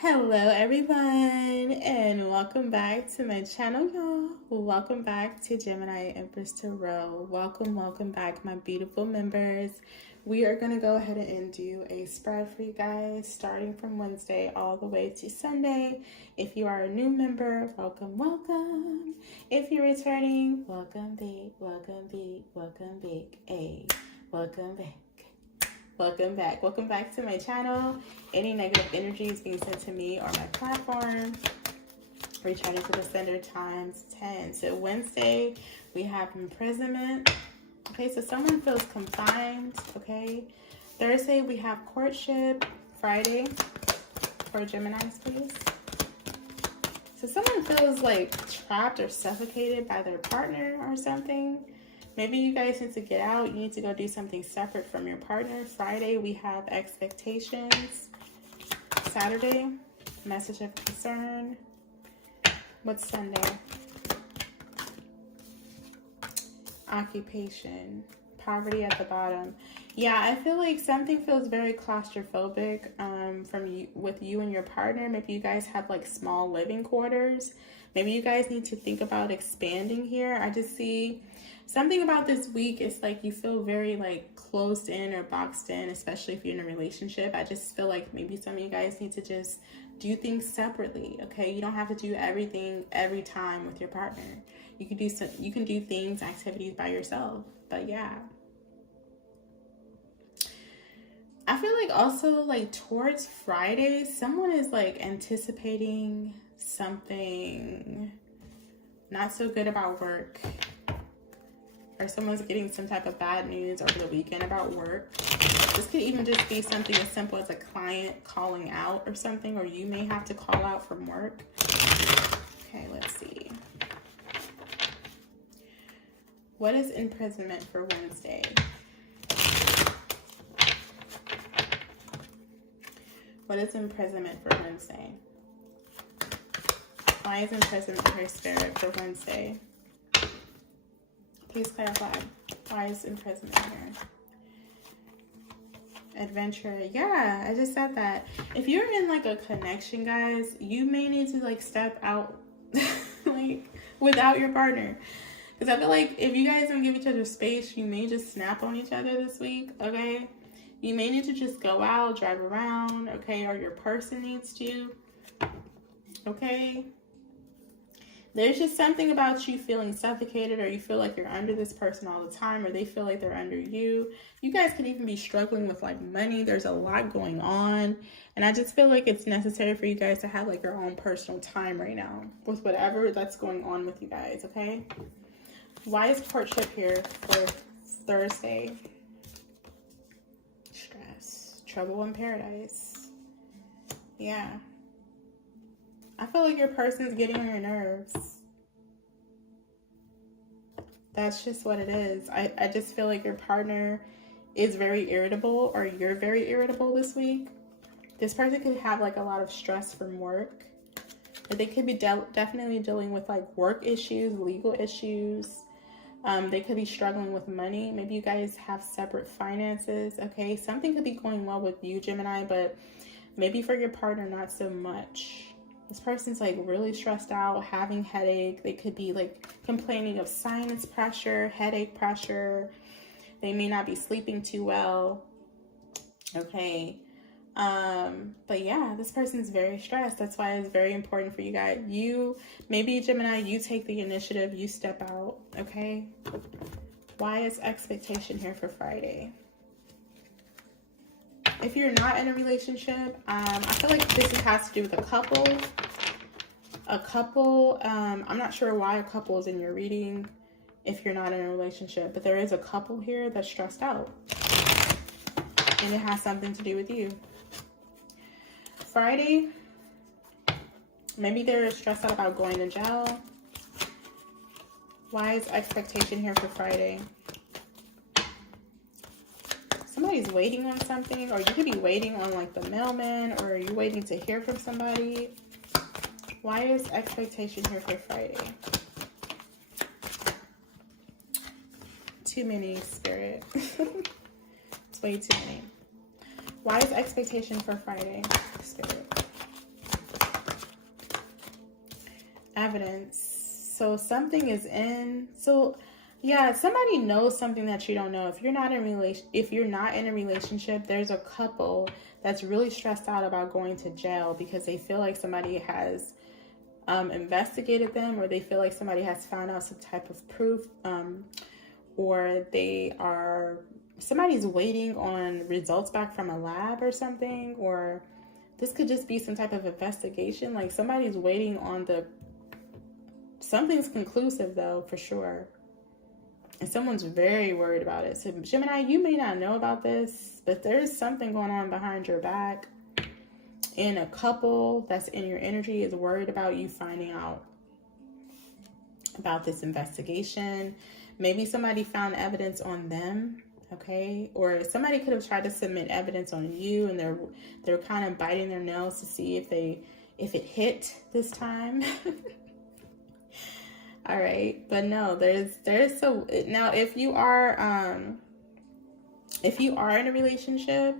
Hello everyone and welcome back to my channel, y'all. Welcome back to Gemini Empress Tarot. Welcome back, my beautiful members. We are going to go ahead and do a spread for you guys starting from Wednesday all the way to Sunday. If you are a new member, welcome. If you're returning, welcome back, welcome back. Welcome back to my channel. Any negative energy is being sent to me or my platform. Returning to the sender times 10. So Wednesday, we have imprisonment. Okay, so someone feels confined. Okay. Thursday, we have courtship. Friday, for Geminis, please. So someone feels like trapped or suffocated by their partner or something. Maybe you guys need to get out. You need to go do something separate from your partner. Friday, we have expectations. Saturday, message of concern. What's Sunday? Occupation. Poverty at the bottom. Yeah, I feel like something feels very claustrophobic with you and your partner. Maybe you guys have like small living quarters. Maybe you guys need to think about expanding here. I just see something about this week is like you feel very like closed in or boxed in, especially if you're in a relationship. I just feel like maybe some of you guys need to just do things separately, okay? You don't have to do everything every time with your partner. You can do things, activities by yourself. But yeah. I feel like also like towards Friday, someone is like anticipating something not so good about work, or someone's getting some type of bad news over the weekend about work. This could even just be something as simple as a client calling out or something, or you may have to call out from work. Okay, let's see. What is imprisonment for Wednesday? What is imprisonment for Wednesday? Why is imprisonment here, Spirit, for Wednesday? Please clarify. Why is imprisonment here? Adventure. Yeah, I just said that. If you're in like a connection, guys, you may need to like step out like without your partner. Because I feel like if you guys don't give each other space, you may just snap on each other this week, okay? You may need to just go out, drive around, okay? Or your person needs to, okay? There's just something about you feeling suffocated, or you feel like you're under this person all the time, or they feel like they're under you. You guys could even be struggling with like money. There's a lot going on. And I just feel like it's necessary for you guys to have like your own personal time right now with whatever that's going on with you guys, okay? Why is courtship here for Thursday? Stress. Trouble in paradise. Yeah. I feel like your person's getting on your nerves. That's just what it is. I just feel like your partner is very irritable, or you're very irritable this week. This person could have like a lot of stress from work. But they could be definitely dealing with like work issues, legal issues. They could be struggling with money. Maybe you guys have separate finances, okay? Something could be going well with you, Gemini, but maybe for your partner, not so much. This person's like really stressed out, having headache. They could be like complaining of sinus pressure, headache pressure. They may not be sleeping too well. Okay. But yeah, this person's very stressed. That's why it's very important for you guys. Maybe Gemini, you take the initiative, you step out. Okay. Why is expectation here for Friday? If you're not in a relationship, I feel like this has to do with a couple. I'm not sure why a couple is in your reading if you're not in a relationship, but there is a couple here that's stressed out. And it has something to do with you. Friday, maybe they're stressed out about going to jail. Why is expectation here for Friday? Somebody's waiting on something, or you could be waiting on like the mailman, or you're waiting to hear from somebody. Why is expectation here for Friday? Too many, Spirit. It's way too many. Why is expectation for Friday, Spirit? Evidence. So something is in. So yeah, somebody knows something that you don't know. If you're not in a relationship, there's a couple that's really stressed out about going to jail because they feel like somebody has investigated them, or they feel like somebody has found out some type of proof, or somebody's waiting on results back from a lab or something, or this could just be some type of investigation. Like somebody's waiting on something's conclusive though, for sure. And someone's very worried about it. So Gemini, you may not know about this, but there's something going on behind your back. And a couple that's in your energy is worried about you finding out about this investigation. Maybe somebody found evidence on them, okay? Or somebody could have tried to submit evidence on you, and they're kind of biting their nails to see if it hit this time. All right, but no, now if you are in a relationship,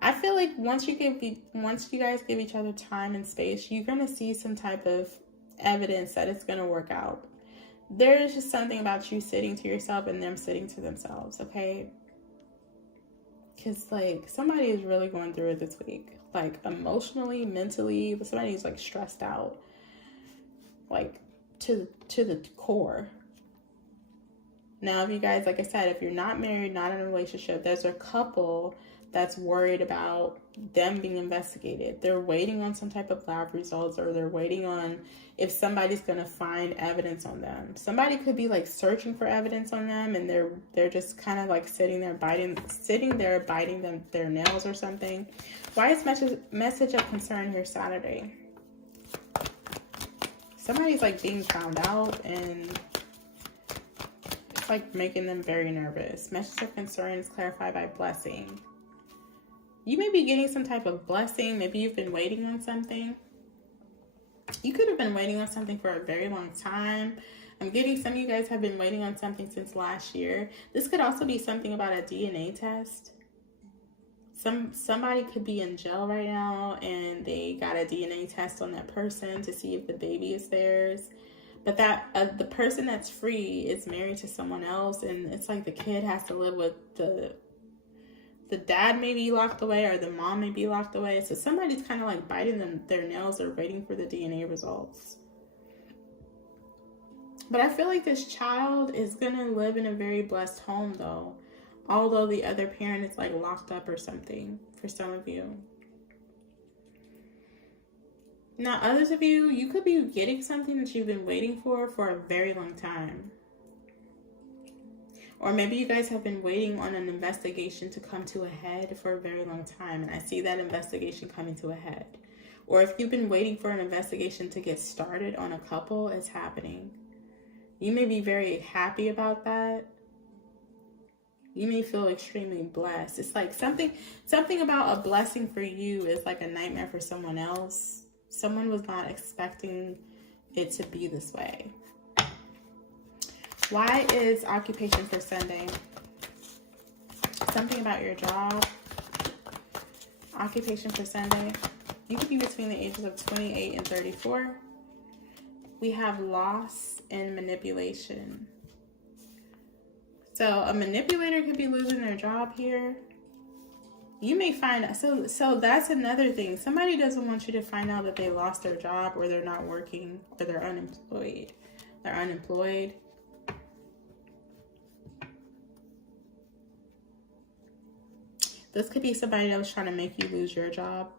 I feel like once you guys give each other time and space, you're gonna see some type of evidence that it's gonna work out. There's just something about you sitting to yourself and them sitting to themselves, okay? Because like somebody is really going through it this week, like emotionally, mentally. Somebody's like stressed out, like to the core. Now, if you guys, like I said, if you're not married, not in a relationship, there's a couple that's worried about them being investigated. They're waiting on some type of lab results, or they're waiting on if somebody's going to find evidence on them. Somebody could be like searching for evidence on them, and they're just kind of like sitting there biting their nails or something. Why is message of concern here Saturday? Somebody's like being found out, and it's like making them very nervous. Message of concern is clarified by blessing. You may be getting some type of blessing. Maybe you've been waiting on something. You could have been waiting on something for a very long time. I'm getting some of you guys have been waiting on something since last year. This could also be something about a DNA test. Somebody could be in jail right now and they got a DNA test on that person to see if the baby is theirs. But that the person that's free is married to someone else, and it's like the kid has to live with the dad may be locked away, or the mom may be locked away. So somebody's kind of like biting their nails or waiting for the DNA results. But I feel like this child is going to live in a very blessed home though. Although the other parent is like locked up or something for some of you. Now, others of you, you could be getting something that you've been waiting for a very long time. Or maybe you guys have been waiting on an investigation to come to a head for a very long time, and I see that investigation coming to a head. Or if you've been waiting for an investigation to get started on a couple, it's happening. You may be very happy about that. You may feel extremely blessed. It's like something about a blessing for you is like a nightmare for someone else. Someone was not expecting it to be this way. Why is occupation for Sunday? Something about your job. Occupation for Sunday. You could be between the ages of 28 and 34. We have loss and manipulation. So a manipulator could be losing their job here. You may find, so that's another thing. Somebody doesn't want you to find out that they lost their job, or they're not working, or they're unemployed. They're unemployed. This could be somebody that was trying to make you lose your job.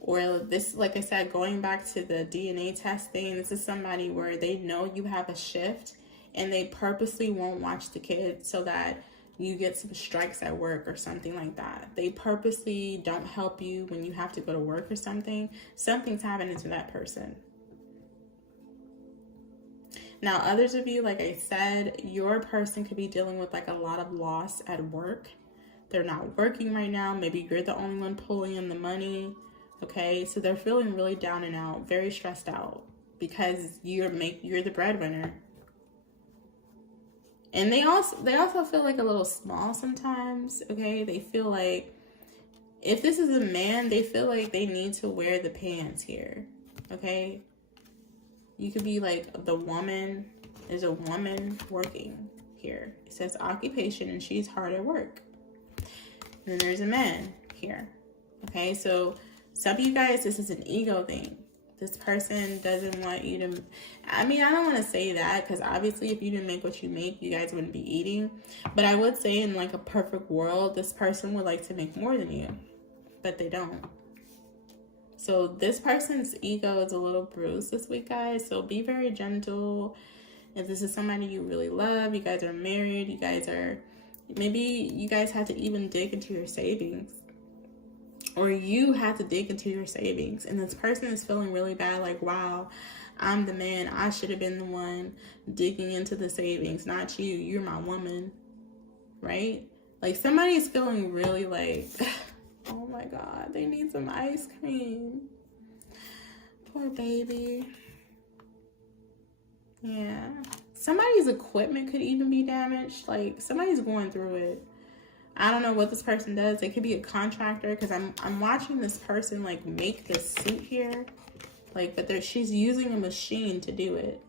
Or this, like I said, going back to the DNA test thing, this is somebody where they know you have a shift and they purposely won't watch the kids so that you get some strikes at work or something like that. They purposely don't help you when you have to go to work or something. Something's happening to that person. Now, others of you, like I said, your person could be dealing with like a lot of loss at work. They're not working right now. Maybe you're the only one pulling in the money. Okay, so they're feeling really down and out, very stressed out because you're the breadwinner. And they also feel like a little small sometimes. Okay, they feel like if this is a man, they feel like they need to wear the pants here. okay? You could be like the woman. There's a woman working here. It says occupation, and she's hard at work. And then there's a man here. Okay, so some of you guys, this is an ego thing. This person doesn't want you to, I mean, I don't want to say that, because obviously if you didn't make what you make, you guys wouldn't be eating. But I would say in like a perfect world, this person would like to make more than you, but they don't. So this person's ego is a little bruised this week, guys. So be very gentle. If this is somebody you really love, you guys are married, you guys are, maybe you guys had to even dig into your savings. Or you had to dig into your savings, and this person is feeling really bad, like, wow, I'm the man. I should have been the one digging into the savings, not you. You're my woman, right? Like, somebody's feeling really like, oh my God, they need some ice cream. Poor baby. Yeah. Somebody's equipment could even be damaged. Like, somebody's going through it. I don't know what this person does. They could be a contractor, because I'm watching this person like make this suit here, like, but she's using a machine to do it.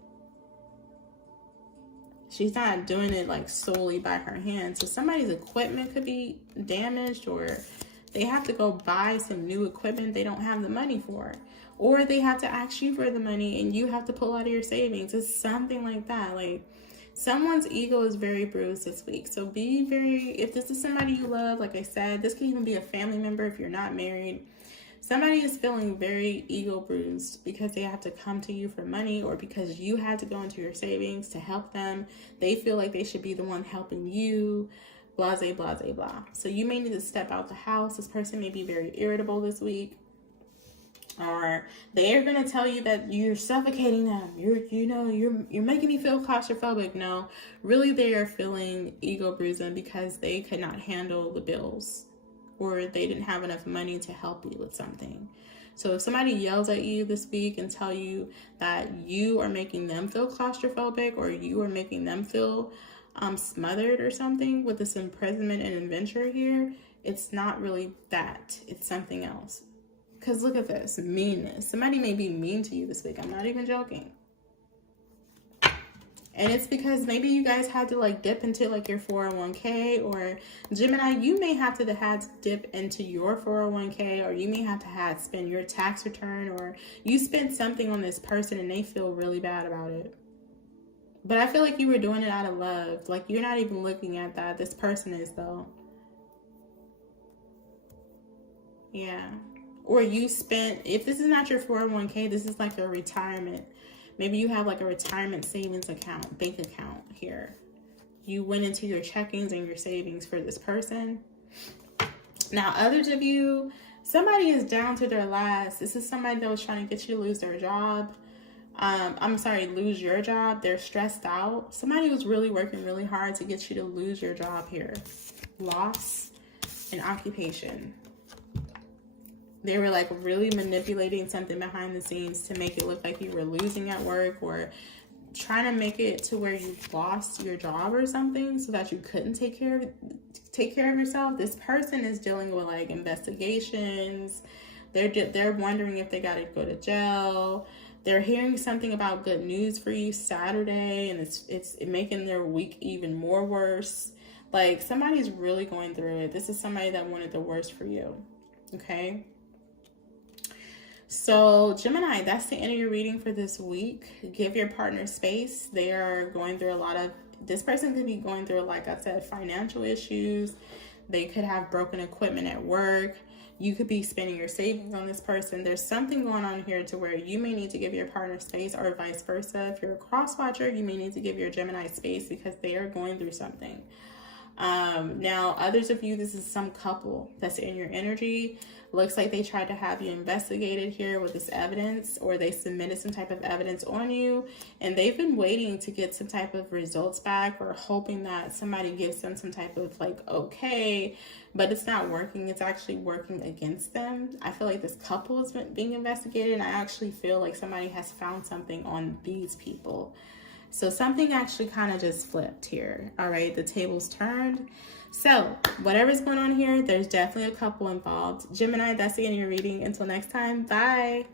She's not doing it like solely by her hands. So somebody's equipment could be damaged, or they have to go buy some new equipment they don't have the money for, or they have to ask you for the money and you have to pull out of your savings. It's something like that. Like, someone's ego is very bruised this week. So be very, if this is somebody you love, like I said, this can even be a family member if you're not married. Somebody is feeling very ego bruised because they have to come to you for money, or because you had to go into your savings to help them. They feel like they should be the one helping you, blah, blah, blah, blah. So you may need to step out the house. This person may be very irritable this week. Or they're gonna tell you that you're suffocating them. You're making me feel claustrophobic. No, really, they are feeling ego bruising because they could not handle the bills, or they didn't have enough money to help you with something. So if somebody yells at you this week and tell you that you are making them feel claustrophobic, or you are making them feel smothered or something with this imprisonment and adventure here, it's not really that. It's something else. Because look at this, meanness. Somebody may be mean to you this week. I'm not even joking. And it's because maybe you guys had to like dip into like your 401k, or Gemini, you may have to dip into your 401k, or you may have to spend your tax return, or you spent something on this person and they feel really bad about it. But I feel like you were doing it out of love. Like, you're not even looking at that. This person is, though. Yeah. Or you spent, if this is not your 401k, this is like your retirement. Maybe you have like a retirement savings account, bank account here. You went into your checkings and your savings for this person. Now, others of you, somebody is down to their last. This is somebody that was trying to get you to lose their job. Lose your job. They're stressed out. Somebody was really working really hard to get you to lose your job here. Loss and occupation. They were like really manipulating something behind the scenes to make it look like you were losing at work, or trying to make it to where you lost your job or something so that you couldn't take care of yourself. This person is dealing with like investigations. They're wondering if they got to go to jail. They're hearing something about good news for you Saturday, and it's making their week even more worse. Like, somebody's really going through it. This is somebody that wanted the worst for you. Okay. So Gemini, that's the end of your reading for this week. Give your partner space. They are going through this person could be going through, like I said, financial issues. They could have broken equipment at work. You could be spending your savings on this person. There's something going on here to where you may need to give your partner space, or vice versa. If you're a cross watcher, you may need to give your Gemini space because they are going through something. Now, others of you, this is some couple that's in your energy. Looks like they tried to have you investigated here with this evidence, or they submitted some type of evidence on you, and they've been waiting to get some type of results back, or hoping that somebody gives them some type of like okay, but it's not working. It's actually working against them. I feel like this couple is being investigated, and I actually feel like somebody has found something on these people. So something actually kind of just flipped here. All right, the tables turned. So whatever's going on here, there's definitely a couple involved. Gemini, that's the end of your reading. Until next time, bye.